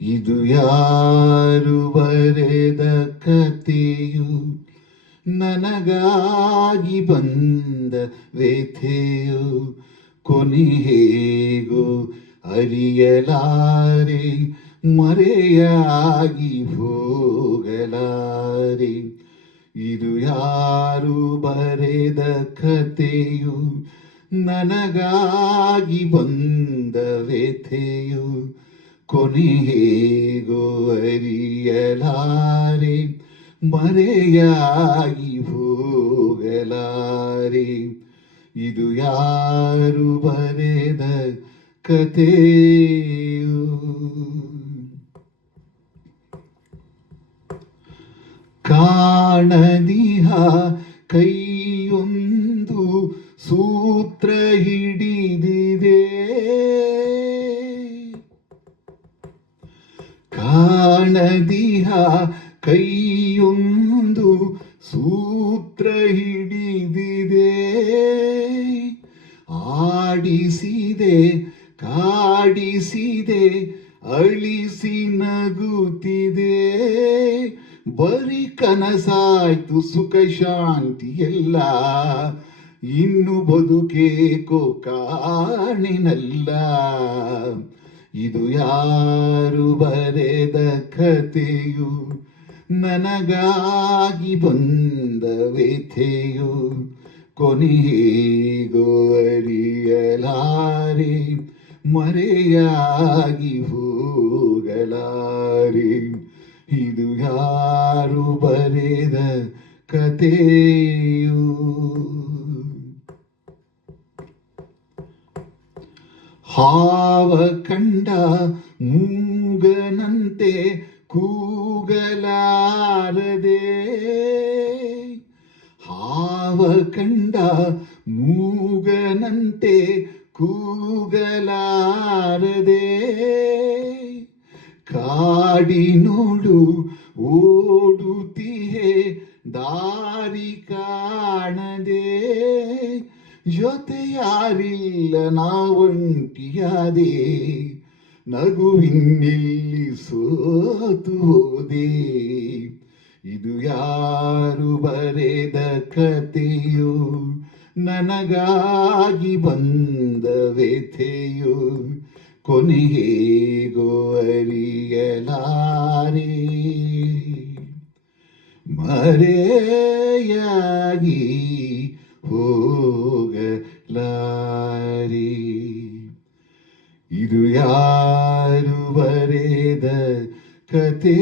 ಇದು ಯಾರು ಬರೆದ ಕಥೆಯು, ನನಗಾಗಿ ಬಂದ ವ್ಯಥೆಯು, ಕೊನೆ ಹೇಗೋ ಅರಿಯಲಾರೆ, ಮರೆಯಾಗಿ ಹೋಗಲಾರೆ. ಇದು ಯಾರು ಬರೆದ ಕಥೆಯು, ನನಗಾಗಿ ಬಂದ ವ್ಯಥೆಯು, ಕೊನೆ ಹೇಗೋ ಅರಿಯಲಾರೆ, ಮರೆಯಾಗಿ ಹೋಗಲಾರೆ. ಇದು ಯಾರು ಬರೆದ ಕಥೆಯು. ಕಾಣದಿಹ ಕೈಯೊಂದು ಸೂತ್ರ ಹಿಡಿದಿದೆ, ಕಾಣದಿಹ ಕೈಯೊಂದು ಸೂತ್ರ ಹಿಡಿದಿದೆ, ಆಡಿಸಿದೆ ಕಾಡಿಸಿದೆ ಅಳಿಸಿ ನಗುತ್ತಿದೆ. ಬರೀ ಕನಸಾಯ್ತು ಸುಖ ಶಾಂತಿಯೆಲ್ಲ, ಇನ್ನು ಬದುಕೇಕೋ ಕಾಣಿನಲ್ಲ. ಇದು ಯಾರು ಬರೆದ ಕಥೆಯು, ನನಗಾಗಿ ಬಂದ ವ್ಯಥೆಯು, ಕೊನೆ ಹೇಗೋ ಅರಿಯಲಾರೆ, ಮರೆಯಾಗಿ ಹೋಗಲಾರೆ. ಇದು ಯಾರು ಬರೆದ ಕಥೆಯು. ಹಾವ ಕಂಡ ಮೂಗನಂತೆ ಕೂಗಲಾರದೆ, ಹಾವ ಕಂಡ ಮೂಗನಂತೆ ಕೂಗಲಾರದೆ, ಕಾಡಿನೋಡು ಓಡುತ್ತಿಹೆ ದಾರಿ ಕಾಣದೆ, ಜೊತೆ ಯಾರಿಲ್ಲ ನಾವಂಟಿಯಾದೆ, ನಗುವಿನ್ನಿಲ್ಲಿ ಸೋತು ಹೋದೆ. ಇದು ಯಾರು ಬರೆದ ಕಥೆಯು, ನನಗಾಗಿ ಬಂದ ವ್ಯಥೆಯು, ಕೊನೆ ಹೇಗೋ ಅರಿಯಲಾರೆ, ಮರೆಯಾಗಿ ಹೋಗಲಾರೆ. ಇದು ಯಾರು ಬರೆದ ಕಥೆ.